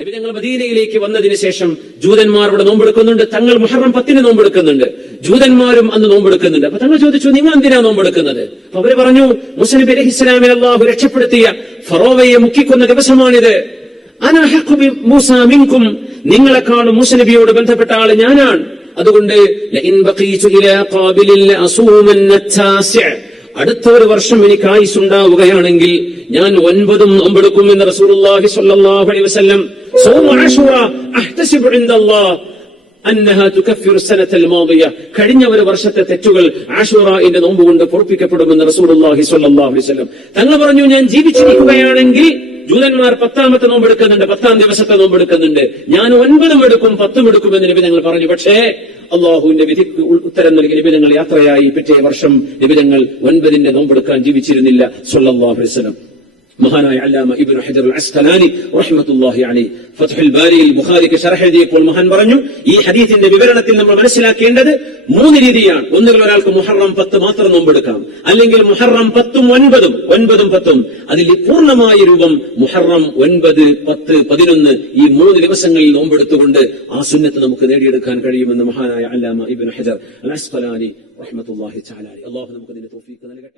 നബി തങ്ങൾ മദീനയിലേക്ക് വന്നതിന് ശേഷം ജൂതന്മാർ ഇവിടെ നോമ്പെടുക്കുന്നുണ്ട്. തങ്ങൾ മുഹറം 10 നോമ്പെടുക്കുന്നുണ്ട്. ജൂതന്മാരും അന്ന് നോമ്പെടുക്കുന്നുണ്ട്. അപ്പൊ തങ്ങൾ ചോദിച്ചു, നിങ്ങൾ എന്തിനാ നോമ്പെടുക്കുന്നത്? അപ്പൊ അവര് പറഞ്ഞു, മൂസ നബി അലൈഹിസ്സലാമിനെ അല്ലാഹു രക്ഷപ്പെടുത്തിയ ഫറോവയെ മുക്കിക്കൊന്ന ദിവസമാണിത്. അനാ ഹഖ്ഖു മൂസ മിൻകും, നിങ്ങളെക്കാളും മൂസ നബിയോട് ബന്ധപ്പെട്ട ആള് ഞാനാണ്. അതുകൊണ്ട് ലഇൻ ബഖീതു ഇലാ ഖാബിലിൻ ലഅസൂമന്ന അത്താസിഅ, അടുത്ത ഒരു വർഷം എനിക്ക് ആയുസ് ഉണ്ടാവുകയാണെങ്കിൽ ഞാൻ 9 നോമ്പെടുക്കുമെന്ന് റസൂലുള്ളാഹി സ്വല്ലല്ലാഹു അലൈഹി വസല്ലം. സൗമ അശൂറ അഹ്തസിബു ഇൻദല്ലാഹ് അന്നഹാ തുകഫിറു സനതൽ മാദിയ, കഴിഞ്ഞ ഒരു വർഷത്തെ തെറ്റുകൾ ആശൂറയുടെ നോമ്പ് കൊണ്ട് പൊറുപ്പിക്കപ്പെടുമെന്ന് റസൂലുള്ളാഹി സ്വല്ലല്ലാഹു അലൈഹി വസല്ലം. തങ്ങൾ പറഞ്ഞു, ഞാൻ ജീവിച്ചിരിക്കുകയാണെങ്കിൽ ജൂതന്മാർ 10ാമത്തെ നോമ്പെടുക്കുന്നുണ്ട്, 10ാം ദിവസത്തെ നോമ്പെടുക്കുന്നുണ്ട്, ഞാൻ 9 എടുക്കും 10 എടുക്കുമെന്ന് നബി തങ്ങൾ പറഞ്ഞു. പക്ഷേ അള്ളാഹുവിന്റെ വിധിക്ക് ഉത്തരം നൽകി നബി തങ്ങൾ യാത്രയായി. പിറ്റേ വർഷം നബി തങ്ങൾ 9 നോമ്പെടുക്കാൻ ജീവിച്ചിരുന്നില്ല സ്വല്ലല്ലാഹു അലൈഹി വസല്ലം. മഹാനായ അല്ലാമ ഇബ്നു ഹജർ അൽ അസ്ഖലാനി റഹ്മത്തുള്ളാഹി അലൈഹി ഫത്ഹുൽ ബാരിയിൽ ബുഖാരിക്ക് ശർഹ് എഴുതിയപ്പോൾ മഹാൻ പറഞ്ഞു, ഈ ഹദീസിന്റെ വിവരണത്തിൽ നമ്മൾ മനസ്സിലാക്കേണ്ടത് 3 രീതിയാണ്. ഒന്നുകിൽ ഒരാൾക്ക് മുഹറം 10 മാത്രം നോമ്പെടുക്കാം, അല്ലെങ്കിൽ മുഹറം 10ഉം 9ഉം 9ഉം 10ഉം. അതിൽ പൂർണ്ണമായ രൂപം മുഹറം 9, 10, 11 ഈ 3 ദിവസങ്ങളിൽ നോമ്പെടുത്തുകൊണ്ട് ആ സുന്നത്ത് നമുക്ക് നേടിയെടുക്കാൻ കഴിയുമെന്ന് മഹാനായ അല്ലാമ ഇബ്നു ഹജർ അൽ അസ്ഖലാനി റഹ്മത്തുള്ളാഹി തആല. അല്ലാഹു നമുക്ക് ഇതിന്റെ തൗഫീഖ് നൽകട്ടെ.